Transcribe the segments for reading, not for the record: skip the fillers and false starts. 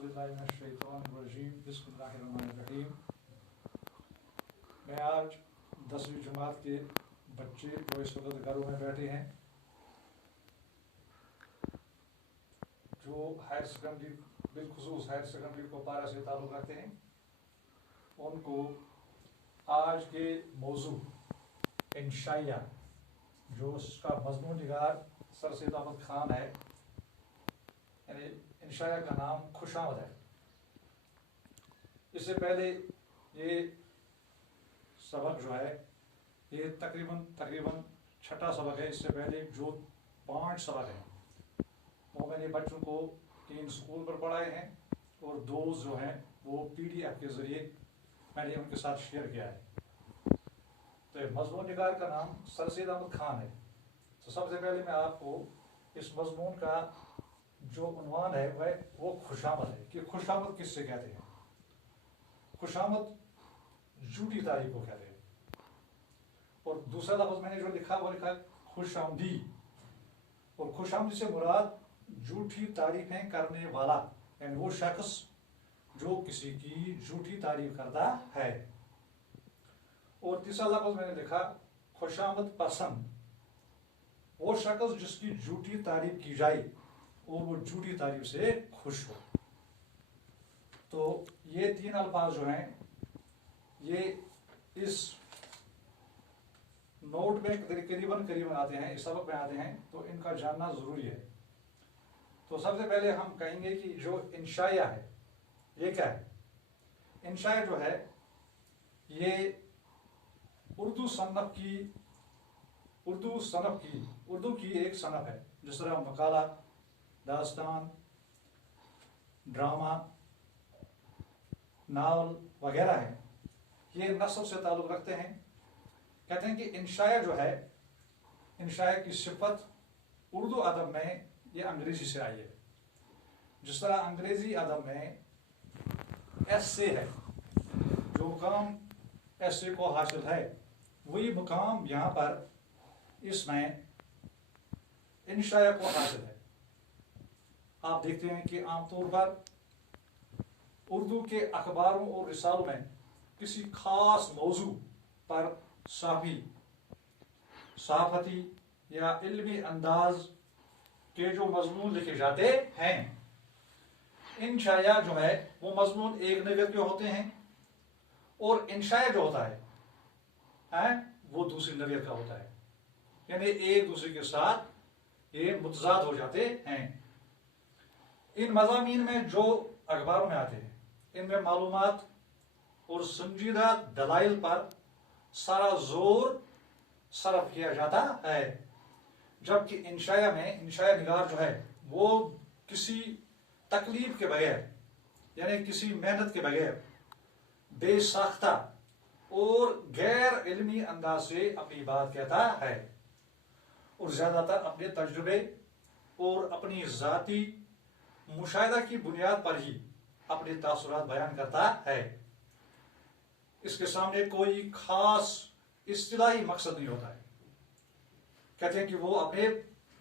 बिस्मिल्लाहिर्रहमानिर्रहीम। मैं आज 10वीं जमात के बच्चे जो इस वक्त घरों में बैठे हैं, जो हायर सेकेंडरी बिलखुसूस हायर सेकेंडरी कुपवारा से ताल्लुक़ रखते हैं, उनको आज के मौजू इंशाइया जो उसका मजमून निगार सर सैयद अहमद खान है, यानी इंशाइया का नाम खुशामद है। इससे पहले ये सबक जो है ये तकरीबन छठा सबक है। इससे पहले जो 5 सबक हैं वो मैंने बच्चों को 3 स्कूल पर पढ़ाए हैं और 2 जो हैं वो PDF के ज़रिए मैंने उनके साथ शेयर किया है। तो मजमून निगार का नाम सर सैयद अहमद खान है। तो सबसे पहले मैं आपको इस मजमून का जो उन्वान है वो खुशामद है कि खुशामद किससे कहते हैं। खुशामद झूठी तारीफ को कहते हैं। और दूसरा लफ्ज़ मैंने जो लिखा वो लिखा खुशामदी, और खुशामदी से मुराद झूठी तारीफें करने वाला, यानी वो शख्स जो किसी की झूठी तारीफ करता है। और तीसरा लफ्ज़ मैंने लिखा खुशामद पसंद, वो शख्स जिसकी झूठी तारीफ की जाए और वो झूठी तारीफ से खुश हो। तो ये 3 अल्फाज जो हैं ये इस नोट में करीबन आते हैं, इस सबक में आते हैं, तो इनका जानना जरूरी है। तो सबसे पहले हम कहेंगे कि जो इंशाइया है ये क्या है। इंशाइया जो है ये उर्दू की एक सनफ है। जिस तरह मकाला, दास्तान, ड्रामा, नावल वगैरह है, ये नस्ब से ताल्लुक़ रखते हैं। कहते हैं कि इंशाया जो है, इंशाया की सिफत उर्दू अदब में ये अंग्रेजी से आई है। जिस तरह अंग्रेजी अदब में एस्से है, जो मुकाम एस्से को हासिल है, वही मुकाम यहाँ पर इसमें इंशाया को हासिल है। आप देखते हैं कि आमतौर पर उर्दू के अखबारों और रिसालों में किसी खास मौजू पर सहाफ़ती या इल्मी अंदाज के जो मजमून लिखे जाते हैं, इंशाया जो है वो मजमून एक नवीयत के होते हैं, और इंशाया जो होता है वो दूसरी नवीयत का होता है, यानी एक दूसरे के साथ ये मुतजाद हो जाते हैं। इन मज़ामीन में जो अखबारों में आते हैं, इनमें मालूमात और संजीदा दलाइल पर सारा जोर सरफ किया जाता है, जबकि इंशाया में इंशाया निगार जो है वो किसी तकलीफ के बगैर, यानी किसी मेहनत के बगैर बेसाख्ता और गैर इल्मी अंदाज से अपनी बात कहता है, और ज्यादातर अपने तजुर्बे और अपनी जाती मुशाहिदा की बुनियाद पर ही अपने तासुरात बयान करता है। इसके सामने कोई खास इस्तिलाही मकसद नहीं होता है। कहते हैं कि वो अपने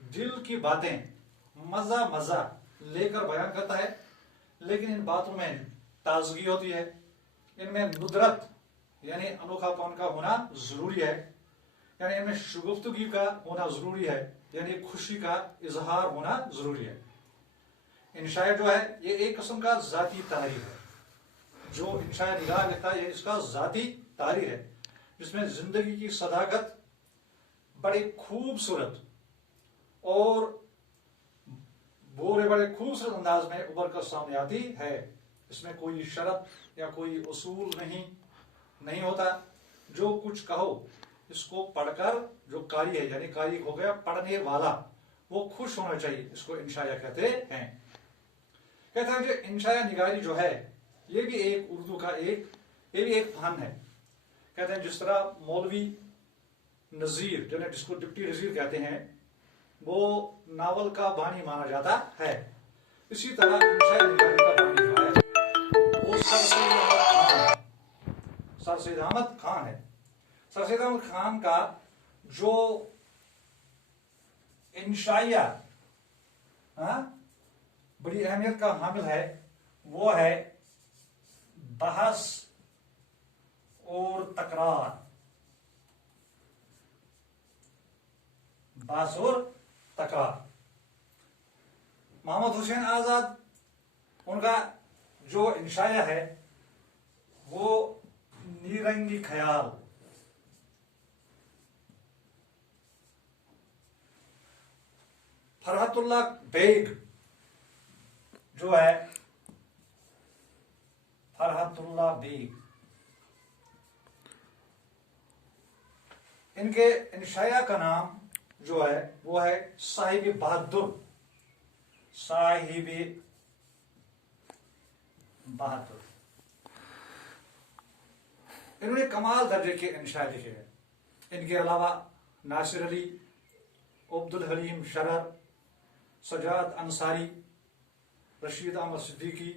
दिल की बातें मजा लेकर बयान करता है, लेकिन इन बातों में ताजगी होती है, इनमें नुदरत यानी अनोखापन का होना जरूरी है, यानी इनमें शुगुफ्तगी का होना जरूरी है, यानी खुशी का इजहार होना जरूरी है। इंशाया जो है ये एक किस्म का जाती तारीफ है। जो इंशाया निगार लिखता है ये इसका जाती तारीफ है, जिसमें जिंदगी की सदाकत बड़े खूबसूरत और बड़े खूबसूरत अंदाज में उभर कर सामने आती है। इसमें कोई शर्त या कोई उसूल नहीं होता। जो कुछ कहो इसको पढ़कर जो कारी है, यानी कारी हो गया पढ़ने वाला, वो खुश होना चाहिए, इसको इंशाया कहते हैं। कहते हैं कि इंशाया निगारी जो है ये भी एक उर्दू का एक फन है। कहते हैं जिस तरह मौलवी नजीर, जिसको डिप्टी नजीर कहते हैं, वो नावल का बानी माना जाता है, इसी तरह इंशाया निगारी का बानी जो है वो सर सैयद अहमद खान है। सर सैयद अहमद खान का जो इंशाया बड़ी अहमियत का हामिल है, वो है बहस और तकरार। बहस और तकरार। मोहम्मद हुसैन आजाद, उनका जो इंशाया है वो नीरंगी ख्याल। फरहतुल्लाह बेग जो है, फरहतुल्लाह बेग, इनके इंशाया का नाम जो है वो है साहिब बहादुर। साहिब बहादुर। इन्होंने कमाल दर्जे के इंशाए लिखे हैं। इनके अलावा नासिर अली, अब्दुल हलीम शरर, सजाद अंसारी, रशीद अहमद सिद्दीकी,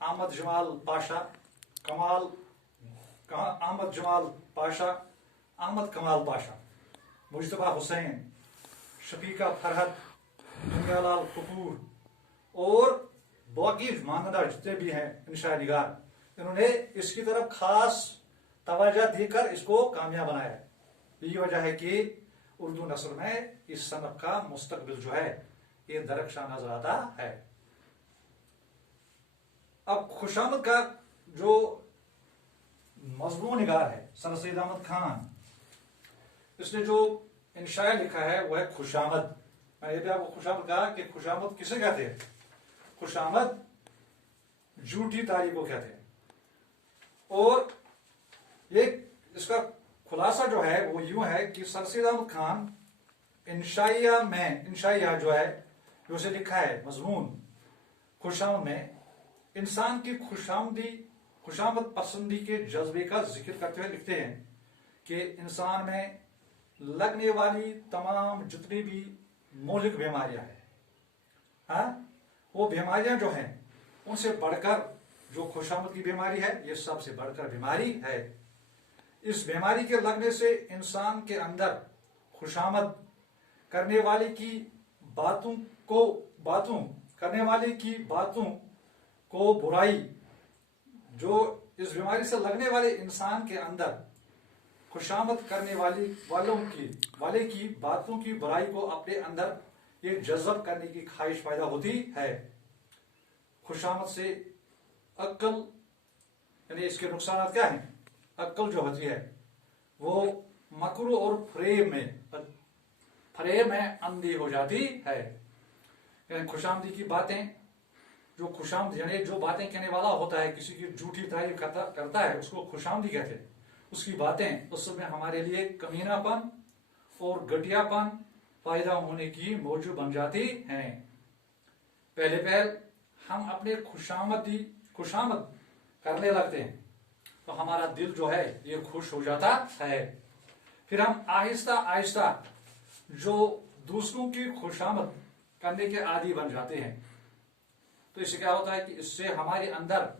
अहमद जमाल पाशा, अहमद जमाल पाशा, अहमद कमाल पाशा, मुजतबा हुसैन, शफीका फरहत, दुनियालाल कपूर और बाकी मानदा जितने भी हैं इंशाए निगार, इन्होंने इसकी तरफ खास तवज्जो देकर इसको कामयाब बनाया। यही वजह है कि उर्दू नस्ल में इस सनफ का मुस्तकबिल जो है ये दरख्शां नजर आता है। अब खुशामद का जो मजमून निगार है सर सैयद अहमद खान, इसने जो इंशाया लिखा है वो है खुशामद। मैंने भी आपको खुशामद कहा कि खुशामद किसे कहते हैं? खुशामद झूठी तारीफ को कहते हैं। और ये इसका खुलासा जो है वो यूं है कि सर सैयद अहमद खान इंशाइया जो है जो उसे लिखा है मजमून खुशामद में, इंसान की खुशामद पसंदी के जज्बे का जिक्र करते हुए लिखते हैं कि इंसान में लगने वाली तमाम जितनी भी मौलिक बीमारियां हैं, हाँ, वो बीमारियां जो हैं उनसे बढ़कर जो खुशामद की बीमारी है ये सबसे बढ़कर बीमारी है। इस बीमारी के लगने से इंसान के अंदर खुशामद करने वाले की बातों को बुराई, जो इस बीमारी से लगने वाले इंसान के अंदर खुशामद करने वाले की बातों की बुराई को अपने अंदर एक जज्ब करने की ख्वाहिश पैदा होती है। खुशामद से अक्ल, यानी इसके नुकसान क्या हैं? अक्ल जो होती है वो मकरू और फ्रेम में अंधी हो जाती है। यानी खुशामदी की बातें, जो खुशामद यानी जो बातें कहने वाला होता है, किसी की झूठी तारीफ करता है उसको खुशामदी कहते हैं। उसकी बातें उस समय हमारे लिए कमीनापन और घटियापन पैदा होने की मौजू बन जाती हैं। पहले हम अपने खुशामद करने लगते हैं तो हमारा दिल जो है ये खुश हो जाता है। फिर हम आहिस्ता आहिस्ता जो दूसरों की खुशामद करने के आदी बन जाते हैं। तो इससे क्या होता है कि इससे हमारे अंदर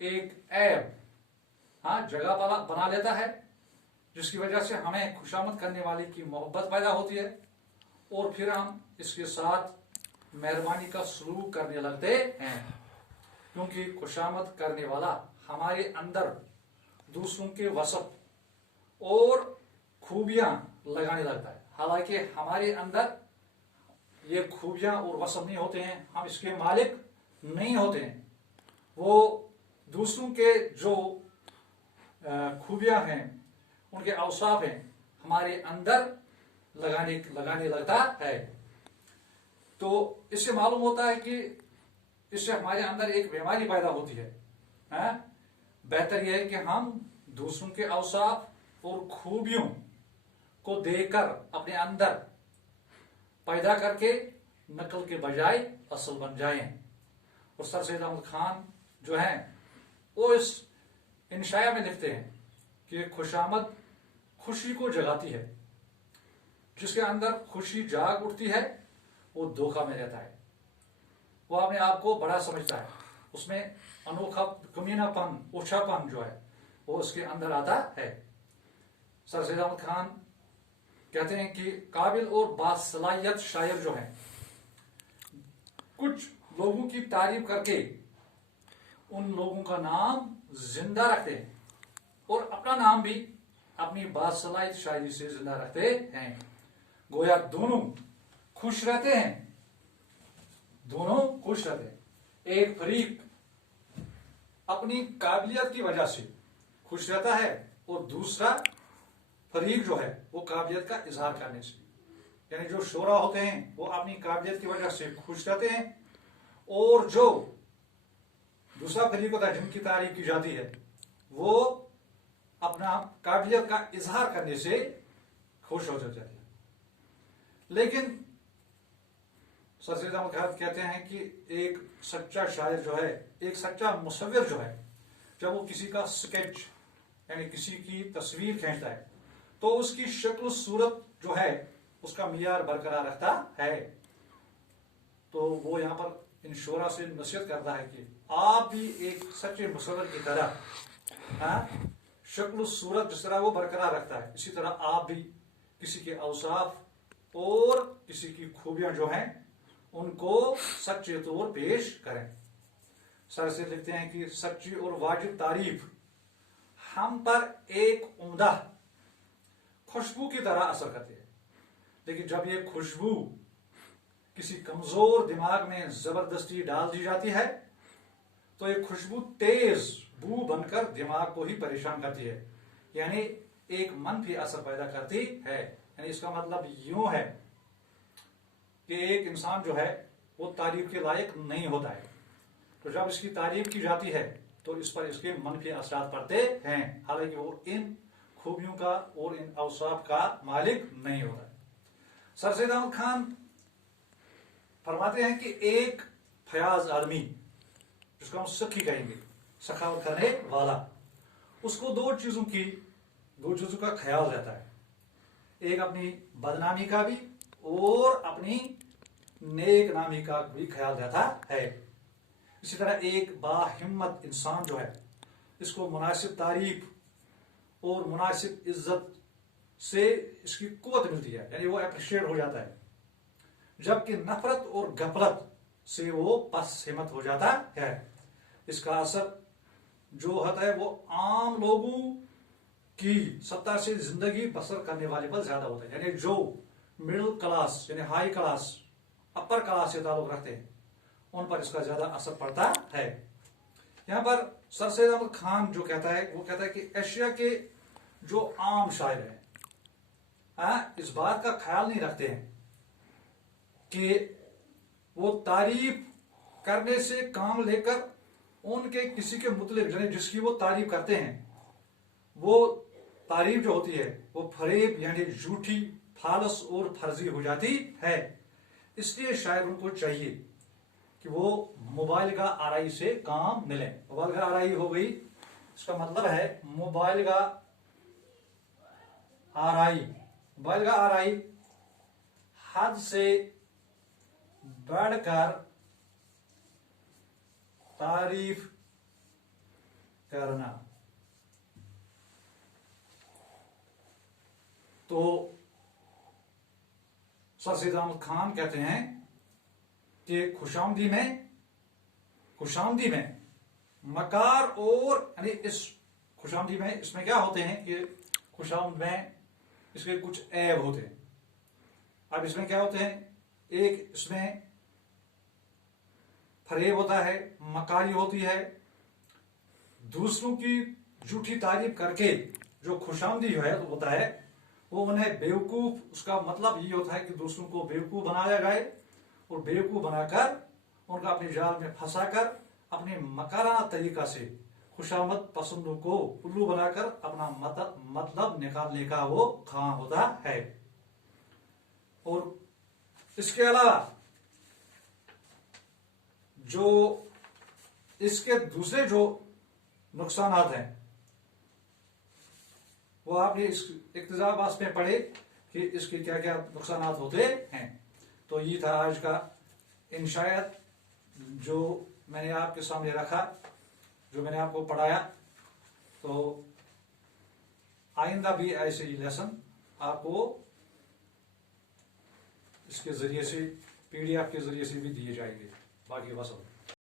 एक ऐब जगह बना लेता है, जिसकी वजह से हमें खुशामद करने वाले की मोहब्बत पैदा होती है और फिर हम इसके साथ मेहरबानी का सलूक करने लगते हैं, क्योंकि खुशामद करने वाला हमारे अंदर दूसरों के वसफ और खूबियां लगाने लगता है। हालांकि हमारे अंदर ये खूबियां और वसफ नहीं होते हैं, हम इसके मालिक नहीं होते हैं। वो दूसरों के जो खूबियां हैं, उनके औसाफ हैं, हमारे अंदर लगाने लगता है। तो इससे मालूम होता है कि इससे हमारे अंदर एक बीमारी पैदा होती है। बेहतर यह है कि हम दूसरों के औसाफ और खूबियों को देखकर अपने अंदर पैदा करके नकल के बजाय असल बन जाएं। और सर सैयद अहमद खान जो हैं वो इस इंशाया में लिखते हैं कि खुशामद खुशी को जगाती है। जिसके अंदर खुशी जाग उठती है वो धोखा में रहता है, वो अपने आप को बड़ा समझता है, उसमें अनोखा कमीनापन, ओछापन जो है वो उसके अंदर आता है। सर सैयद अहमद खान कहते हैं कि काबिल और बासलाहियत शायर जो हैं, कुछ लोगों की तारीफ करके उन लोगों का नाम जिंदा रखते हैं और अपना नाम भी अपनी बासलाहित शायरी से जिंदा रखते हैं। गोया दोनों खुश रहते हैं, दोनों खुश रहते हैं। एक फरीक अपनी काबिलियत की वजह से खुश रहता है और दूसरा फरीक जो है वो काबिलियत का इजहार करने से, यानी जो शोरा होते हैं वो अपनी काबिलियत की वजह से खुश रहते हैं और जो दूसरा फरीक होता है जिनकी तारीफ की जाती है वो अपना काबिलियत का इजहार करने से खुश हो जाते हैं। लेकिन सर सैयद अहमद खान कहते हैं कि एक सच्चा शायर जो है, एक सच्चा मुसव्विर जो है, जब वो किसी का स्केच यानी किसी की तस्वीर खींचता है तो उसकी शक्ल सूरत जो है उसका मियार बरकरार रखता है। तो वो यहाँ पर इन शोरा से नसीहत करता है कि आप भी एक सच्चे मुसव्विर की तरह शक्ल सूरत जिस तरह वो बरकरार रखता है, इसी तरह आप भी किसी के औसाफ और किसी की खूबियां जो हैं उनको सच्चे तौर पेश करें। सर से लिखते हैं कि सच्ची और वाजिब तारीफ हम पर एक उम्दा खुशबू की तरह असर करती है, लेकिन जब ये खुशबू किसी कमजोर दिमाग में जबरदस्ती डाल दी जाती है तो ये खुशबू तेज बू बनकर दिमाग को ही परेशान करती है, यानी एक मनफी असर पैदा करती है। यानी इसका मतलब यूं है कि एक इंसान जो है वो तारीफ के लायक नहीं होता है, तो जब इसकी तारीफ की जाती है तो इस पर इसके मनफी असरात पड़ते हैं, हालांकि वो इन खूबियों का और इन औसाफ का मालिक नहीं होता है। सर सैयद अहमद खान फरमाते हैं कि एक फयाज आदमी जिसको हम सखी कहेंगे, सखावत करने वाला, उसको दो चीजों का ख्याल रहता है, एक अपनी बदनामी का भी और अपनी नेक नामी का भी ख्याल रहता है। इसी तरह एक बाहिम्मत इंसान जो है इसको मुनासिब तारीफ और मुनासिब इज्जत से इसकी कुव्वत मिलती है, यानी वो अप्रिशिएट हो जाता है, जबकि नफरत और गफलत से वो पस हिम्मत हो जाता है। इसका असर जो होता है वो आम लोगों की सत्ता से जिंदगी बसर करने वाले पर ज्यादा होता है, यानी जो मिडिल क्लास यानी हाई क्लास अपर क्लास से ताल्लुक रखते हैं उन पर इसका ज्यादा असर पड़ता है। यहाँ पर सर सैयद अहमद खान जो कहता है वो कहता है कि एशिया के जो आम शायर हैं इस बात का ख्याल नहीं रखते हैं कि वो तारीफ करने से काम लेकर उनके किसी के मुतलिक यानी जिसकी वो तारीफ करते हैं वो तारीफ जो होती है वो फरेब यानी झूठी, फालस और फर्जी हो जाती है। इसलिए शायरों को चाहिए कि वो मुबालिगा आराई से काम मिले। मुबालिगा आराई हो गई, इसका मतलब है मुबालिगा आराई हद से बढ़कर तारीफ करना। तो सर सैयद अहमद खान कहते हैं कि खुशामदी में मकार और यानी इस खुशामदी में इसमें क्या होते हैं कि खुशामद में इसके कुछ ऐब होते हैं। अब इसमें क्या होते हैं, एक इसमें फरेब होता है, मकारी होती है, दूसरों की झूठी तारीफ करके जो खुशामदी जो है होता है वो उन्हें बेवकूफ, उसका मतलब ये होता है कि दूसरों को बेवकूफ बनाया जाए और बेवकूफ बनाकर उनका अपने जाल में फंसाकर अपने मकाराना तरीका से खुशामद पसंदों को उल्लू बनाकर अपना मतलब निकालने का वो काम होता है। और इसके अलावा जो इसके दूसरे जो नुकसानात हैं वो आपने इस इक्तिसाबास में पढ़े कि इसके क्या क्या नुकसानात होते हैं। तो ये था आज का इंशायत जो मैंने आपके सामने रखा, जो मैंने आपको पढ़ाया। तो आइंदा भी ऐसे ही लेसन आपको इसके जरिए से PDF के जरिए से भी दिए जाएंगे। बाकी वसल।